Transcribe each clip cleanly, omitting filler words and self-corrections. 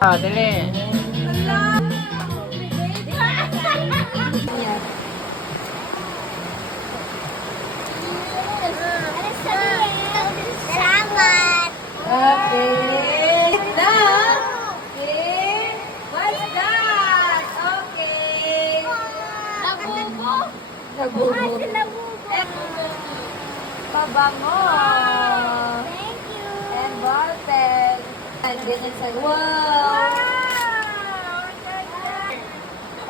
Ah, dali. Salamat! Okay. Now, okay. What's that? Okay. Nabubo! Nabubo. Nabubo! Pabango. Thank you! And ballpen. And ganyan sa wow.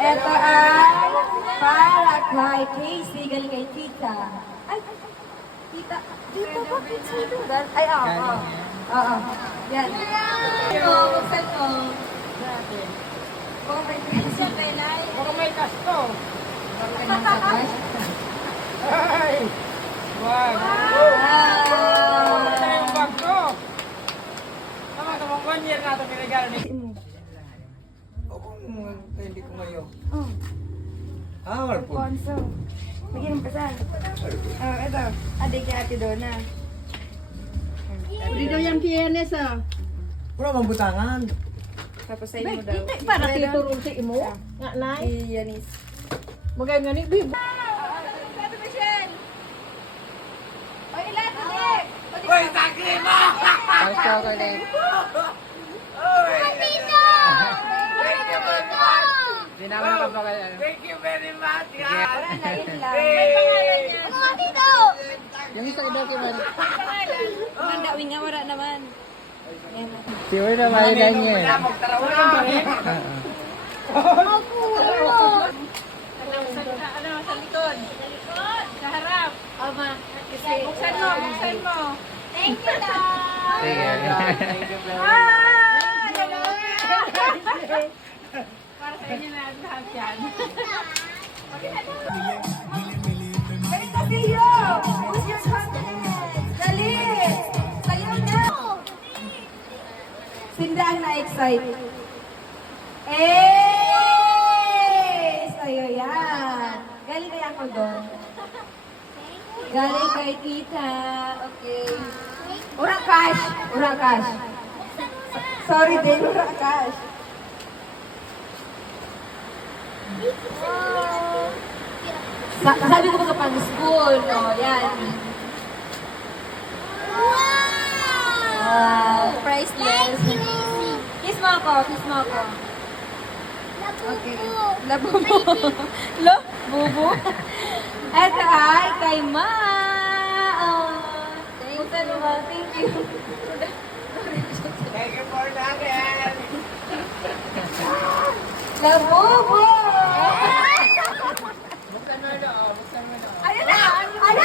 Ito ay para kay Casey, galing kay Tita. Ay, Tita. Tita ba? Tita. Ay, oo. Oo. Yan. Buksan mo. Buksan mo. Baka may kasto. Buksan mo sa cash. Ay! Wag! Wow! Ito na yung bag ko. Tama, tamang 1 year na ito pinagano ni... Ako hindi ko ngayon. Oh, Awal po. Ponso. Bigyan ng pasal. Oh, ito. Adik kay Ate Donna. Hindi daw yan kienes ah. Pura mambutangan. Tapos sa inyo daw. Para titurong si imo. Nga nay. Yanis. Magay nga ni bibo. Ate Michelle! Oy, ilan ulit! Uy, sakli mo! Ay, chocolate. Dito! Thank you very much! Di namin pa ba kayo? Thank you very much! Wala na, yun lang. Mga dito! Yung isa document. Mandawin nga, wala naman. Sure na mahilan niya. Magtarawa pa rin. Magulo! Sa likod. Sa harap. Ama. Kasi buksan mo. Thank you, Dad! Sige. Thank you very much. Para sa inyo na lahat yan. Ganito sa'yo! Who's your confidence? Dali! Sa'yo na! Sinda ang na-excite. Sa'yo yan. Galing kaya ako doon. Galing kay tita. Okay. Urang cash. Urang cash. Sorry din, urang cash. Sabi ko mga pang school. O, yan. Wow. Priceless. Thank you! Kiss mo ako. Kiss mo ako. Okay. Nabubo! Lo? Bubu? Ito ay kay Ma. Oh. Thank you. Thank you. Thank you for that. Labubo! Buksan mo na. Buksan mo na. Ayun na! Ano?